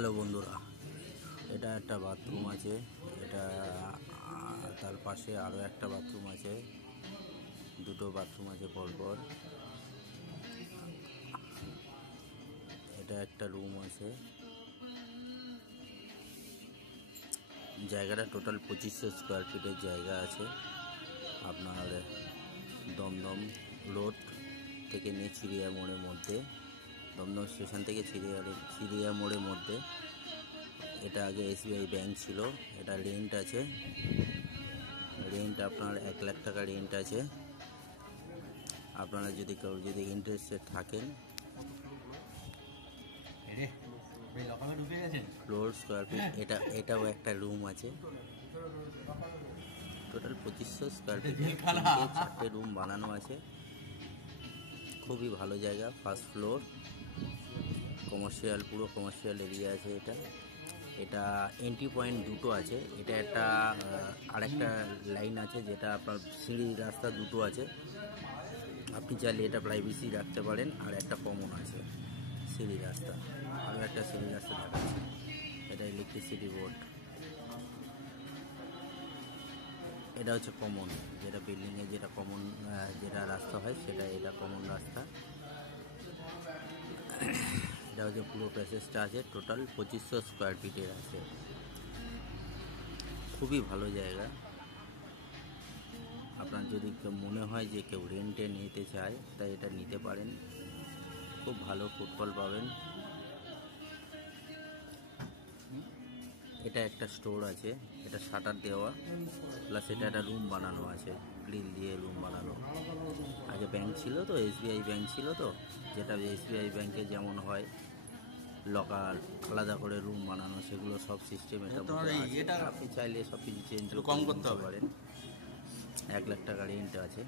Hello বন্ধুরা, এটা একটা বাথরুম আছে। এটা তার পাশে আরও একটা বাথরুম আছে। দুটো বাথরুম আছে পরপর। এটা একটা রুম আছে। জায়গাটা টোটাল 2500 স্কোয়ার ফিটের জায়গা আছে। আপনার দমদম রোড থেকে নিয়ে চিড়িয়া মোড়ের মধ্যে, দমদম স্টেশন থেকে চিড়িয়া মোড়ের মধ্যে। এটা আগে SBI ব্যাংক ছিল। এটা রেন্ট আছে, রেন্ট আপনার 1 লাখ টাকা রেন্ট আছে। আপনারা যদি ইন্টারেস্টেড থাকেন, ফ্লোর স্কোয়ার ফিট এটাও একটা রুম আছে। টোটাল 2500 স্কোয়ার ফিট, 4টে রুম বানানো আছে। খুবই ভালো জায়গা, ফার্স্ট ফ্লোর, কমার্শিয়াল, পুরো কমার্শিয়াল এরিয়া আছে। এটা এন্ট্রি পয়েন্ট দুটো আছে। এটা একটা আরেকটা লাইন আছে, যেটা আপনার সিঁড়ির রাস্তা দুটো আছে। আপনি চাইলে এটা প্রাইভেসি রাখতে পারেন। আর একটা কমন আছে সিঁড়ি রাস্তা, আরও একটা সিঁড়ি রাস্তা দেখাচ্ছে। এটা ইলেকট্রিসিটি বোর্ড। এটা হচ্ছে কমন, যেটা বিল্ডিংয়ে যেটা কমন যেটা রাস্তা হয়, এটা কমন রাস্তা। এটা হচ্ছে পুরো প্যাসেজটা আছে। টোটাল 2500 স্কোয়ার ফিটের আছে। খুবই ভালো জায়গা। আপনার যদি মনে হয় যে কেউ রেন্টে নিতে চায়, তাই এটা নিতে পারেন। খুব ভালো ফুটফল পাবেন। এটা একটা স্টোর আছে, এটা শাটার দেওয়া, প্লাস এটা একটা রুম বানানো আছে, গ্রিল দিয়ে রুম বানানো। আগে ব্যাংক ছিল তো, SBI ব্যাংক ছিল তো, যেটা SBI ব্যাংকে যেমন হয় লকার, আলাদা করে রুম বানানো, সেগুলো সব সিস্টেম এটা আপনি চাইলে সব কিছু চেঞ্জ করতে পারেন। 1 লাখ টাকা রেন্ট আছে।